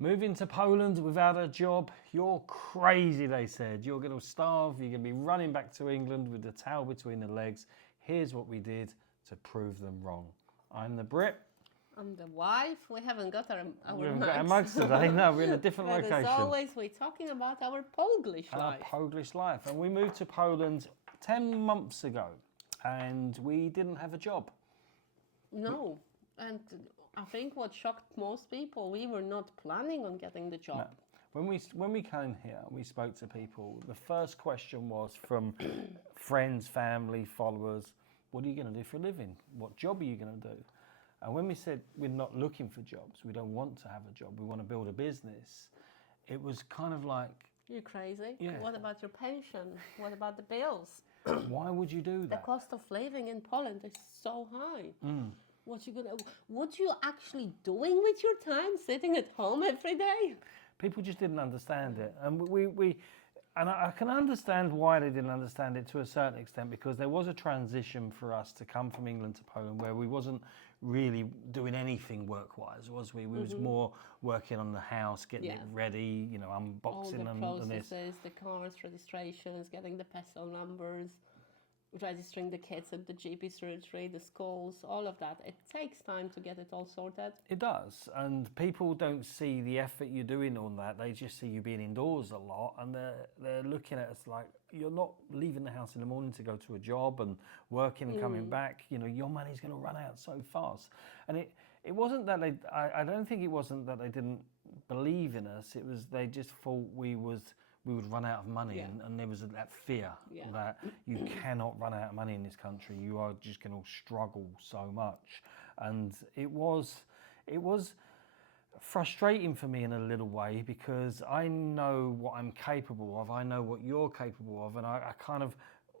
Moving to Poland without a job, you're crazy, they said. You're going to starve, you're going to be running back to England with the tail between the legs. Here's what we did to prove them wrong. I'm the Brit. I'm the wife. We haven't got our We haven't got our mugs. mugs today, no, we're in a different But location. as always, we're talking about our Polish Our life. Polish life. And we moved to Poland 10 months ago and we didn't have a job. No, and I think what shocked most people, we were not planning on getting the job. No. When we came here, we spoke to people. The first question was from friends, family, followers, what are you going to do for a living? What job are you going to do? And when we said we're not looking for jobs, we don't want to have a job, we want to build a business, it was kind of like... You're crazy. Yeah. What about your pension? What about the bills? Why would you do The that? cost of living in Poland is so high. What you actually doing with your time, sitting at home every day? People just didn't understand it. And I can understand why they didn't understand it to a certain extent, because there was a transition for us to come from England to Poland where we wasn't really doing anything work-wise, was we? We was more working on the house, getting it ready, you know, unboxing all the and this. processes, the cars, registrations, getting the PESEL numbers, registering the kids at the GP surgery, the schools, all of that. It takes time to get it all sorted. It does, and people don't see the effort you're doing on that. They just see you being indoors a lot, and they're looking at us like, you're not leaving the house in the morning to go to a job and working and coming back. You know, your money's going to run out so fast. And it wasn't that they, I don't think it wasn't that they didn't believe in us. It was they just thought we would run out of money, and there was that fear that you cannot run out of money in this country. You are just going to struggle so much. And it was frustrating for me in a little way, because I know what I'm capable of, I know what you're capable of, and I kind of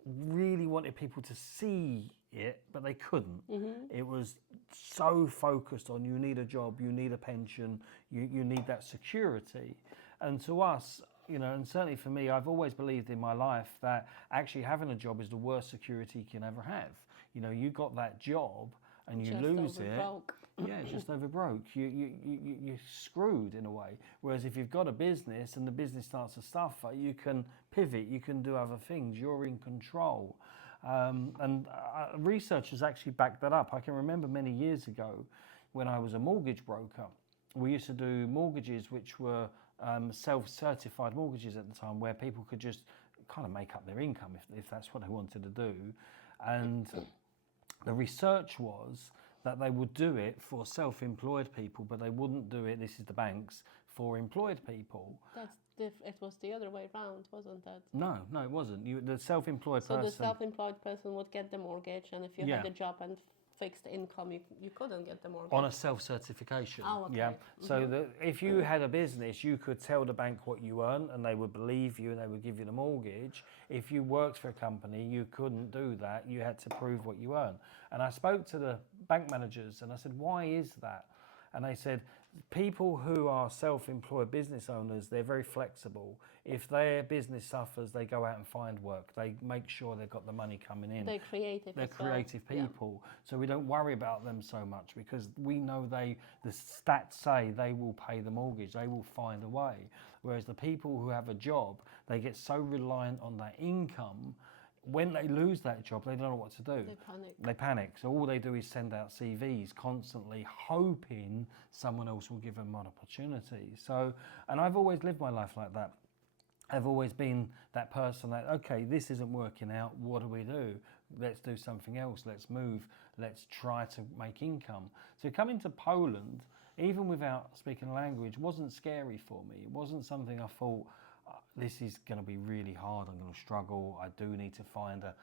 really wanted people to see it, but they couldn't. It was so focused on, you need a job, you need a pension, you need that security. And to us, you know, and certainly for me, I've always believed in my life that actually having a job is the worst security you can ever have. You know, you got that job and you Just lose over it. broke. Yeah, just over broke. You're screwed in a way. Whereas if you've got a business and the business starts to suffer, you can pivot, you can do other things, you're in control. Research has actually backed that up. I can remember many years ago when I was a mortgage broker, we used to do mortgages which were self-certified mortgages at the time, where people could just kind of make up their income if that's what they wanted to do. And the research was that they would do it for self-employed people, but they wouldn't do it, this is the banks, for employed people. It was the other way around, wasn't it? No, it wasn't. The self-employed person... So the self-employed person would get the mortgage, and if you had a job and fixed income, you couldn't get the mortgage. On a self-certification. Oh, okay. Yeah. So if you had a business, you could tell the bank what you earned and they would believe you and they would give you the mortgage. If you worked for a company, you couldn't do that. You had to prove what you earned. And I spoke to the bank managers and I said, why is that? And they said, people who are self-employed business owners, they're very flexible. If their business suffers, they go out and find work. They make sure they've got the money coming in. They're creative. They're creative people. So we don't worry about them so much, because we know the stats say they will pay the mortgage. They will find a way. Whereas the people who have a job, they get so reliant on that income. When they lose that job, they don't know what to do. They panic. So all they do is send out CVs constantly, hoping someone else will give them an opportunity. So, and I've always lived my life like that. I've always been that person that, okay, this isn't working out, what do? Let's do something else, let's move, let's try to make income. So coming to Poland, even without speaking the language, wasn't scary for me. It wasn't something I thought, this is going to be really hard, I'm going to struggle, I do need to find a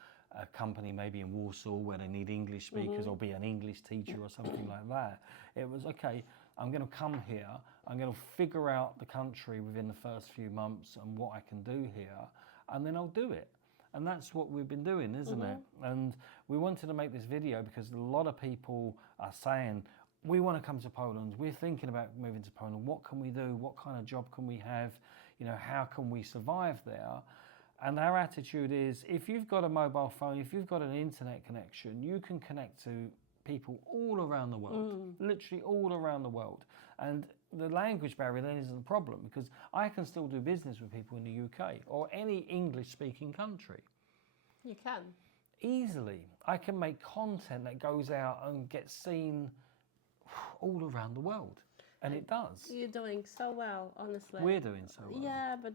company maybe in Warsaw where they need English speakers, or be an English teacher or something like that. It was, okay, I'm going to come here, I'm going to figure out the country within the first few months and what I can do here, and then I'll do it. And that's what we've been doing, isn't it? And we wanted to make this video because a lot of people are saying, we want to come to Poland, we're thinking about moving to Poland, what can we do, what kind of job can we have, you know, how can we survive there? And our attitude is, if you've got a mobile phone, if you've got an internet connection, you can connect to people all around the world, literally all around the world. And the language barrier then isn't a problem, because I can still do business with people in the UK or any English-speaking country. You can. Easily. I can make content that goes out and gets seen all around the world. And it does. You're doing so well, honestly. We're doing so well. Yeah, but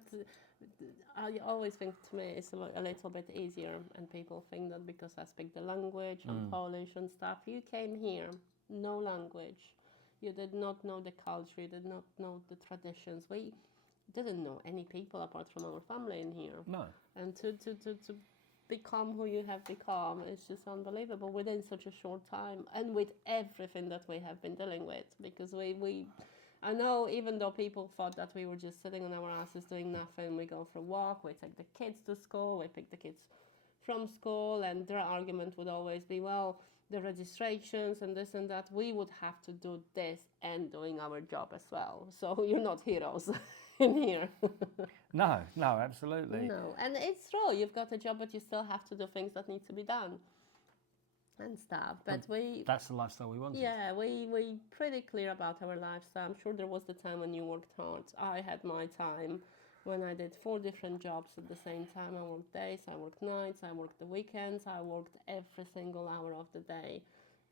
I always think, to me, it's a little bit easier, and people think that because I speak the language and Polish and stuff. You came here, no language. You did not know the culture, you did not know the traditions. We didn't know any people apart from our family in here. No. And to become who you have become, it's just unbelievable within such a short time, and with everything that we have been dealing with. Because I know, even though people thought that we were just sitting on our asses doing nothing, we go for a walk, we take the kids to school, we pick the kids from school, and their argument would always be, well, the registrations and this and that, we would have to do this and doing our job as well. So you're not heroes in here. No, absolutely. No, and it's true. You've got a job, but you still have to do things that need to be done and stuff. But that's the lifestyle we wanted. Yeah, we pretty clear about our lifestyle. I'm sure there was the time when you worked hard. I had my time when I did 4 different jobs at the same time. I worked days, I worked nights, I worked the weekends, I worked every single hour of the day.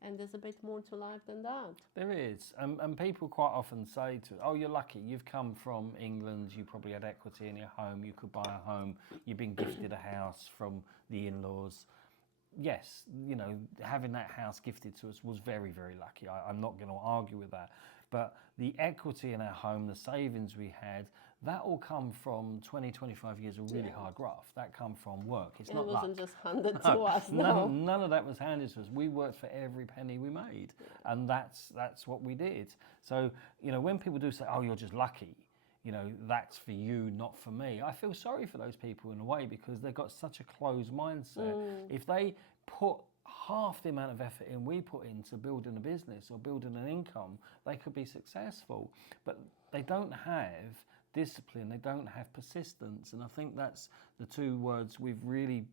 And there's a bit more to life than that. There is. And people quite often say to us, oh, you're lucky. You've come from England. You probably had equity in your home. You could buy a home. You've been gifted a house from the in-laws. Yes, you know, having that house gifted to us was very, very lucky. I'm not going to argue with that. But the equity in our home, the savings we had, that all come from 20, 25 years of really hard graft. That come from work. It wasn't just handed to us, no. None of that was handed to us. We worked for every penny we made. And that's what we did. So, you know, when people do say, oh, you're just lucky, you know, that's for you, not for me, I feel sorry for those people in a way, because they've got such a closed mindset. If they put half the amount of effort we put into building a business or building an income, they could be successful. But they don't have discipline, they don't have persistence. And I think that's the 2 words we've really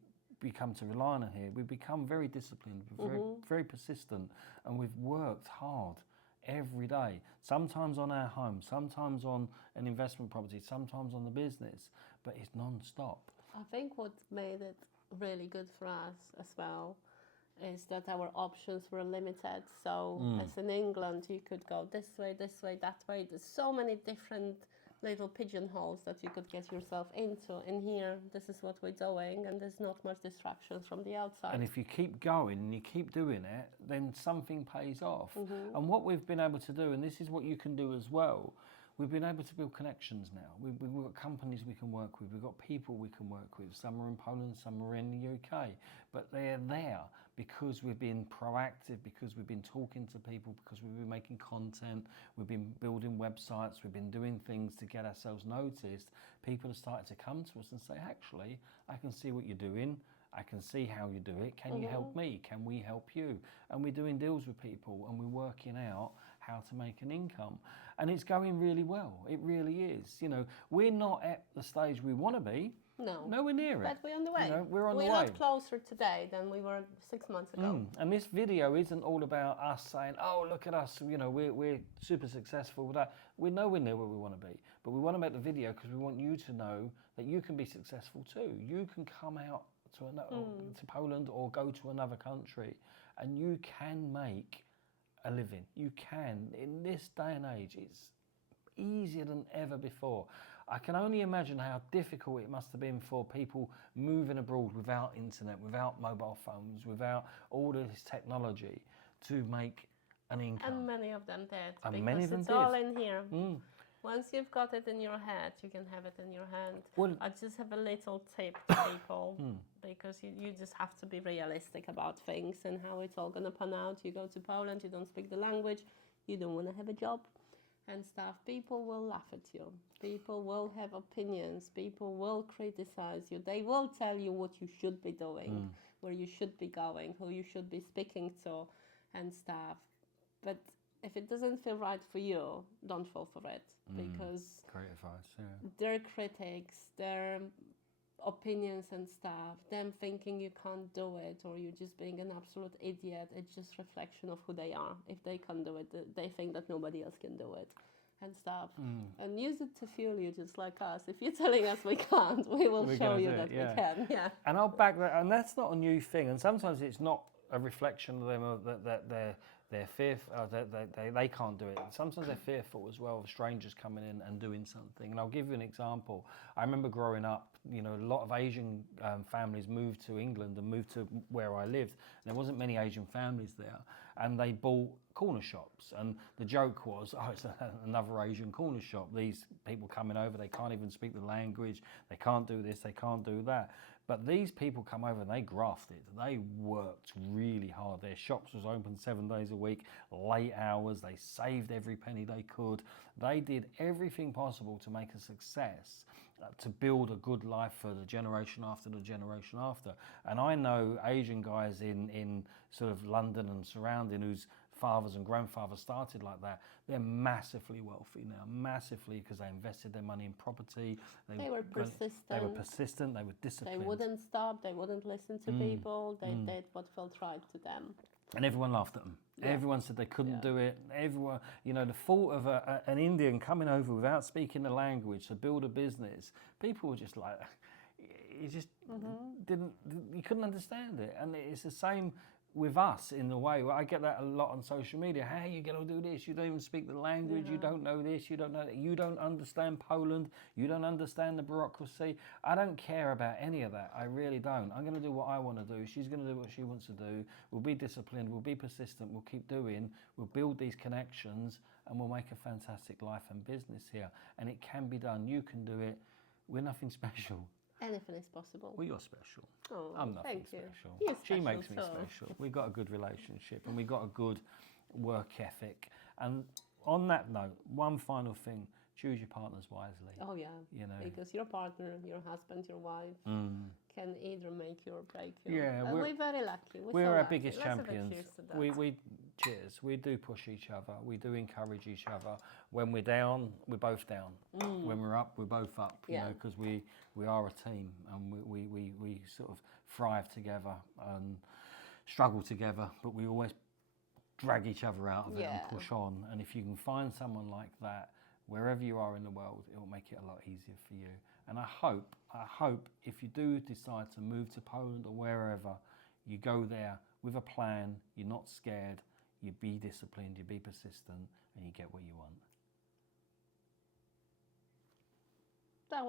become to rely on here. We've become very disciplined, very persistent, and we've worked hard every day, sometimes on our home, sometimes on an investment property, sometimes on the business, but it's non-stop. I think what made it really good for us as well is that our options were limited. So as in England, you could go this way, that way. There's so many different little pigeonholes that you could get yourself into. In here, this is what we're doing, and there's not much distractions from the outside. And if you keep going and you keep doing it, then something pays off. And what we've been able to do, and this is what you can do as well, we've been able to build connections now. We've got companies we can work with, we've got people we can work with. Some are in Poland, some are in the UK, but they're there because we've been proactive, because we've been talking to people, because we've been making content, we've been building websites, we've been doing things to get ourselves noticed. People have started to come to us and say, actually, I can see what you're doing, I can see how you do it, can you help me, can we help you? And we're doing deals with people, and we're working out how to make an income. And it's going really well, it really is. You know, we're not at the stage we want to be. No. Nowhere near it. But we're on the way. You know, we're on the way. We're not closer today than we were 6 months ago. And this video isn't all about us saying, oh, look at us, you know, we're super successful with that. We're nowhere near where we want to be. But we want to make the video because we want you to know that you can be successful too. You can come out to Poland or go to another country, and you can make a living. You can. In this day and age, it's easier than ever before. I can only imagine how difficult it must have been for people moving abroad without internet, without mobile phones, without all of this technology to make an income. And many of them did. And many of them it's did. all in here. Once you've got it in your head, you can have it in your hand. Well, I just have a little tip to people, because you just have to be realistic about things and how it's all going to pan out. You go to Poland, you don't speak the language, you don't want to have a job and stuff. People will laugh at you. People will have opinions. People will criticize you. They will tell you what you should be doing, where you should be going, who you should be speaking to and stuff. But if it doesn't feel right for you, don't fall for it, because great advice, yeah. their critics, their opinions and stuff, them thinking you can't do it or you're just being an absolute idiot, it's just reflection of who they are. If they can't do it, they think that nobody else can do it and stuff. And use it to fuel you, just like us. If you're telling us we can't, we will We're show gonna you do that it, yeah. we can. Yeah. And I'll back that, and that's not a new thing. And sometimes it's not a reflection of them that they're fearful, they can't do it. Sometimes they're fearful as well of strangers coming in and doing something. And I'll give you an example. I remember growing up, you know, a lot of Asian families moved to England and moved to where I lived. There wasn't many Asian families there, and they bought corner shops. And the joke was, oh, it's another Asian corner shop. These people coming over, they can't even speak the language, they can't do this, they can't do that. But these people come over and they grafted. They worked really hard. Their shops was open 7 days a week, late hours. They saved every penny they could. They did everything possible to make a success, to build a good life for the generation after the generation after. And I know Asian guys in sort of London and surrounding whose fathers and grandfathers started like that. They're massively wealthy now, massively, because they invested their money in property. They were persistent. They were persistent. They were disciplined. They wouldn't stop. They wouldn't listen to people. They did what felt right to them. And everyone laughed at them. Yeah. Everyone said they couldn't do it. Everyone, you know, the thought of an Indian coming over without speaking the language to build a business, people were just like, you just you couldn't understand it. And it's the same with us in the way. I get that a lot on social media. How are you going to do this? You don't even speak the language. You don't know this. You don't know that. You don't understand Poland. You don't understand the bureaucracy. I don't care about any of that. I really don't. I'm going to do what I want to do. She's going to do what she wants to do. We'll be disciplined. We'll be persistent. We'll keep doing. We'll build these connections, and we'll make a fantastic life and business here. And it can be done. You can do it. We're nothing special. Anything is possible. Well, you're special. Oh, I'm nothing thank you. special. You're She special makes me too. special. We've got a good relationship and we've got a good work ethic. And on that note, one final thing, choose your partners wisely. Oh yeah, you know, because your partner, your husband, your wife can either make you or break you. Yeah, and we're very lucky. We're so our lucky. biggest Let's have a champions. cheers to that. Cheers. We do push each other. We do encourage each other. When we're down, we're both down. When we're up, we're both up. You know, because we are a team and we sort of thrive together and struggle together, but we always drag each other out of it and push on. And if you can find someone like that, wherever you are in the world, it will make it a lot easier for you. And I hope if you do decide to move to Poland or wherever, you go there with a plan, you're not scared, you be disciplined, you be persistent, and you get what you want.